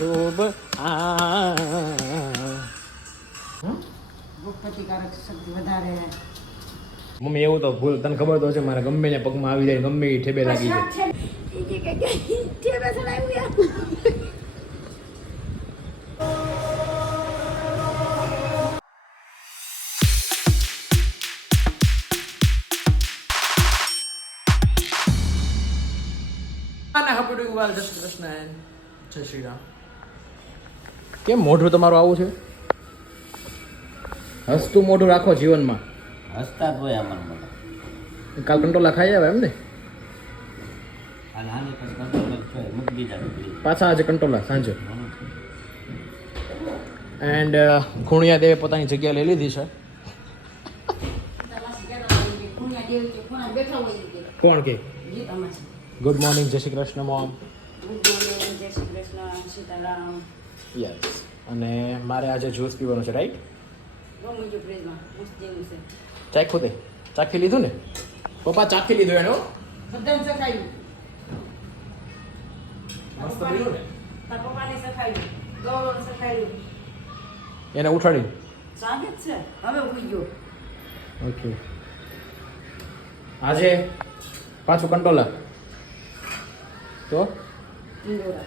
રોગ પ્રતિકારક શક્તિ વધારે. મમ્મી એવું તો ભૂલ તને ખબર તો છે મારે ગમે ને પગમાં આવી જાય ગમે એ ઠેબે લાગી જાય. જય શ્રી કૃષ્ણ, જય શ્રી રામ. કેમ મોઢું તમારું આવું છે? હસતું મોઢું રાખો જીવનમાં. હસતા જ હોય અમારા બધા. કાલ કંટોલા ખાઈ આવે એમ ને? અને આની પછી કંટ્રોલ જ છે, મૂકી દીધા નીકળી. પાછા આજે કંટોલા સાંજે. એન્ડ ખૂણિયા દેવે પોતાની જગ્યા લઈ લીધી છે. કોણ કે ગુડ મોર્નિંગ, જય શ્રી કૃષ્ણ મોમ. જય શ્રી કૃષ્ણ, સીતારામ. યસ. અને મારે આજે જ્યુસ પીવાનું છે, રાઈટ? ચાખ્યું તે? ચાખી લીધું ને? પપ્પા ચાખી લીધું એનો? બધાને સખાયું. મસ્ત પીધું ને? તારા પપ્પાને સખાયું, ગૌરવને સખાયું. એને ઉઠાડી. સ્વાગત છે, હવે ઉઠી ગયો. ઓકે. આજે પાછું કંટોલા તો ઈંડોરા.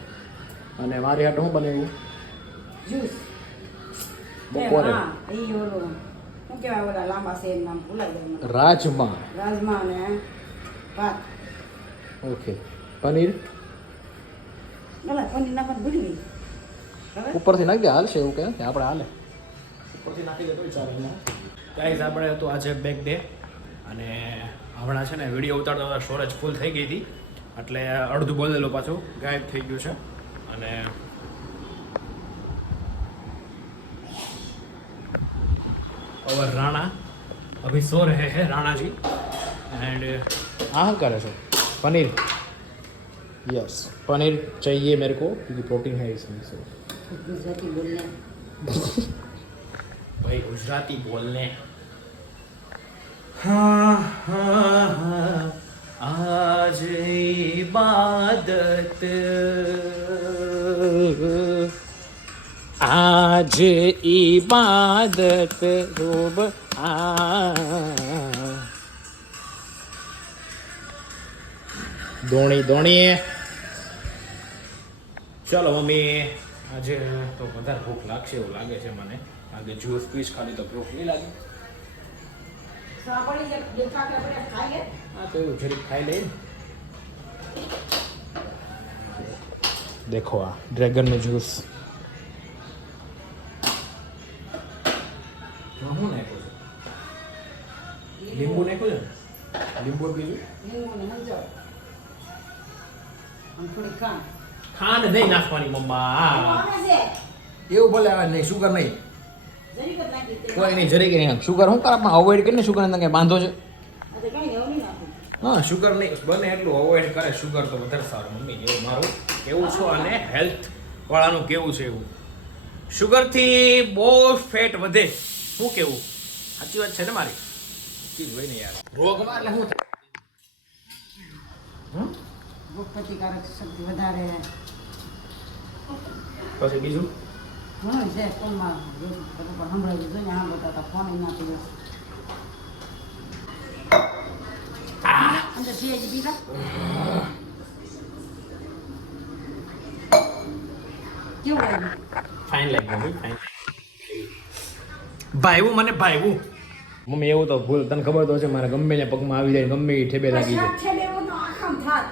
અને મારી હાટું શું બનાવ્યું? જ્યુસ. બપોરે હા, એ ઓલો શું કહેવાય ઓલા લાંબા શેર નામ ભૂલાઈ ગયું મને. રાજમા. રાજમા અને ભાત. ઓકે. પનીર ભલા પનીર નાખવાનું ભૂલી ગઈ. હવે ઉપરથી નાખી દે, હાલશે એવું કે આપણે હાલે ઉપરથી નાખી દે તો ચાલે. ગાઈઝ આપણે હતું આજે બેક ડે અને હમણાં છે ને વિડીયો ઉતારતા હતા સ્ટોરેજ ફૂલ થઈ ગઈ હતી એટલે અડધું બોલેલું પાછું ગાયબ થઈ ગયું છે. અને और राणा अभी सो रहे हैं राणा जी. एंड हाँ करे सो पनीर. यस पनीर चाहिए मेरे को क्योंकि प्रोटीन है इसमें. से ગુજરાતી બોલને. भाई गुजराती बोलने. हाँ हाँ हाँ आज इबादत आज इबादत रूब ધોણી ધોણી. ચલો મમ્મી આજે તો વધારે ભૂખ લાગશે એવું લાગે છે મને. આજે જ્યુસ પીશ ખાલી તો ભૂખ નહીં લાગે. તો આપણે જે ખાતા આપણે ખાઈ લે. હા તો એવું જરીક ખાઈ લઈએ. દેખો આ ડ્રેગનનું જ્યુસ. શું નાખ્યું છે? લીંબુ નાખ્યું છે? લીંબુ બીજું લીંબુ ને હંજર. આમ થોડી ખાંડ. ખાંડ નહીં નાખવાની મમ્મા. આવે છે. એવું ભલે આવે નહીં, શુગર નહીં. જરીક જ નાખી દે. કોઈ નહીં, જરીક નહીં. શુગર હું કરવા અવોઇડ કરીને શુગર અંદર કંઈ બાંધો છે? આજે કઈ એવું નહીં નાખું. હા શુગર નહીં, બને એટલું અવોઇડ કરે. શુગર તો વધારે સારું મમ્મી, એવું મારું કેવું છે. અને હેલ્થ વાળાનું કેવું છે એવું. શુગરથી બહુ ફેટ વધે. શું કેવું? સાચી વાત છે ને મારી? ચીજ હોય ને યાર. રોગમાં એટલે શું થાય? રોગ પ્રતિકારક શક્તિ વધારે. પછી બીજું ઘણું છે ફોનમાં બધું પણ સંભળાવ્યું જોઈએ. આ બધા ફોન નાખી દે. અંદર સીએજી પીલા. કેવું લાગ્યું? ફાઇન લાગ્યું ભાઈ, ફાઇન. ભાઈવું મને ભાઈવું. મમ્મી એવું તો ભૂલ તને ખબર તો છે મારે ગમે ને પગમાં આવી જાય ગમે એ ઠેબે લાગી જાય. છે લેવો તો આખામ થાત.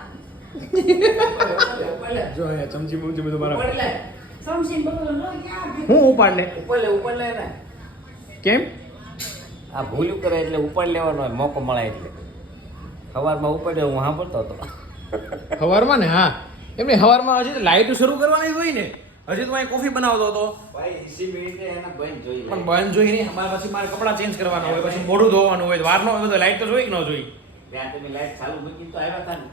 જો અહીંયા ચમચી બમચી બધું મારા સમસીન બધું નો યાર. હું ઉપાડ લે. ઉપર લે ને. કેમ? આ ભૂલ્યું કરે એટલે ઉપર લેવાનો હોય, મોકો મળે એટલે. સવારમાં ઉપાડ્યો હું સાંભળતો હતો. સવારમાં ને? હા એમને સવારમાં હજી લાઈટ શરૂ કરવાની જ હોય ને. હજી તો અહીં કોફી બનાવતો હતો ભાઈ 20 મિનિટે એના બંધ જોઈ લે. પણ બંધ જોઈ નહીં. અમારે પછી મારે કપડાં ચેન્જ કરવાના હોય, પછી મોઢું ધોવાનું હોય, વાર ન હોય તો લાઈટ તો જોઈ કે ન જોઈ? ત્યાં તમે લાઈટ ચાલુ મૂકી તો આવ્યા હતા ને.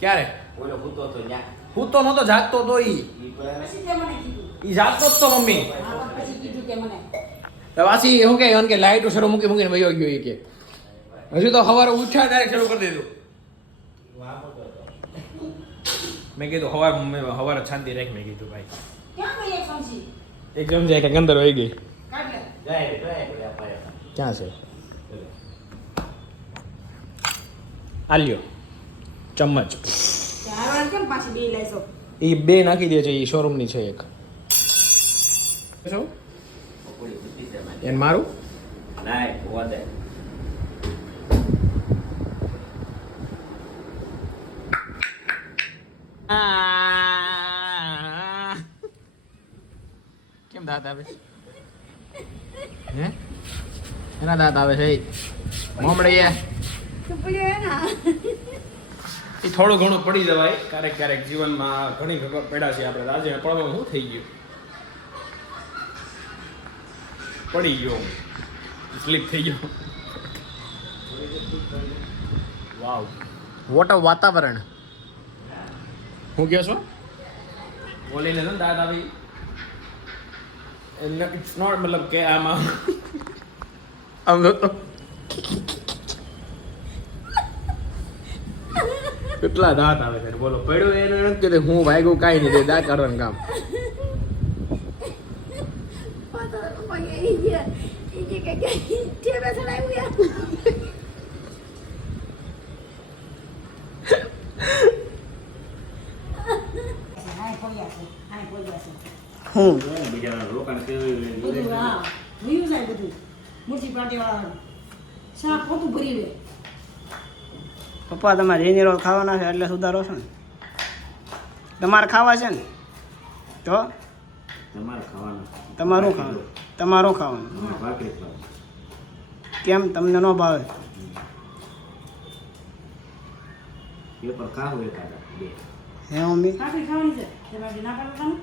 ક્યારે? ઓલો ભૂતો હતો ત્યાં. હું તો નહોતો જાગતો તો ઈ તો એને પછી તે મને કીધું. જાગતો જ તો મમ્મી. આ પછી કીધું તે મને. પાછી શું કે લાઈટ શરૂ મૂકીને વયો ગયો એ કે. હજી તો સવારે ઉઠ્યા ડાયરેક્ટ શરૂ કરી દીધું. મેં કીધું સવારે શાંતિ રાખ. મેં કીધું ભાઈ એક ચમચી એક ચમચી એક અંદર વહી ગઈ કાઢ લે જાય આપણે ક્યાં છે આલ્યો ચમચ હારવાર કેમ પાછી બે લાઈસો એ બે નાખી દે છે એ શોરૂમની છે એક શું પકોડી બુદ્ધિ છે મારી. એને મારું નાય વધે કેમ દાંત આવે છે હે એના દાંત આવે છે મોમડીએ એ થોડું ઘણું પડી જવાય ક્યારેક ક્યારેક જીવનમાં ઘણી વખત પડ્યા છે આપણે આજે પડવાનું શું થઈ ગયું પડી ગયો સ્લીપ થઈ ગયો વાવ વોટ અ વાતાવરણ હું કહો છો બોલીને છે ને દાંત આવી ઇટ્સ નોટ મતલબ કે આમાં આમ તો કેટલા દાંત આવે છે બોલો પડ્યો એને નથી કીધું હું વાગ્યું કાંઈ નહીં તે દાંત કાઢવાનું કામ હાય પોયા છે હાય પોયા છે હું બીજાના રોકાણ કેવી બધું હા ભૂયું જાય બધું મૂર્તિ પાટી વાળા શાક ખોટું ભરી લે પપ્પા તમારે રીંગણી રોલ ખાવાના છે એટલે સુધારો છો ને તમારે ખાવા છે ને તો તમારે ખાવાનું તમારું ખાવાનું તમારું ખાવાનું તમારે ભાખરી ખાવાનું કેમ તમને ન ભાવે પેપર ખાવું એકાદા બે હે મમ્મી કાકડી ખાવાની છે તે માટે ના પાડવાનું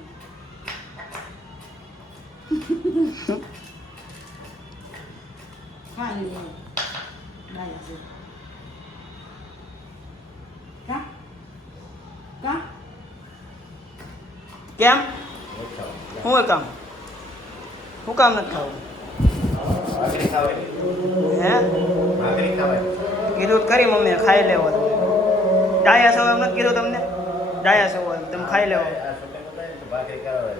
ખાઈ લે ડાયા છે કા કા કેમ શું કામ શું કામ નથી ખાવું ભાખરી ખાવે હે ભાખરી ખાવે કીધું તો ખરી મમ્મીએ ખાઈ લેવો તમે ડાયા છો એમ નથી કીધું તમને ડાયા છો એમ તમે ખાઈ લેવો આ છોટે બતાવે તો ભાખરી ખાવે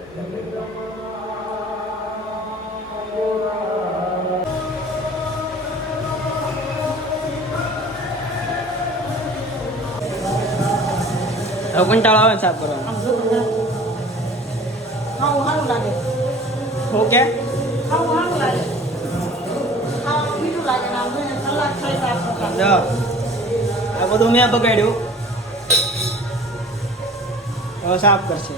હવે કંટાળો આવે ને સાફ કરવાનો આમ જો બધા ખાવું સારું લાગે શું કે ખાવું સારું લાગે ખાવાનું મીઠું લાગે ને આમ જોઈને કલાક થાય સાફ કરતા જો આ બધું મેં બગાડ્યું હવે સાફ કરશે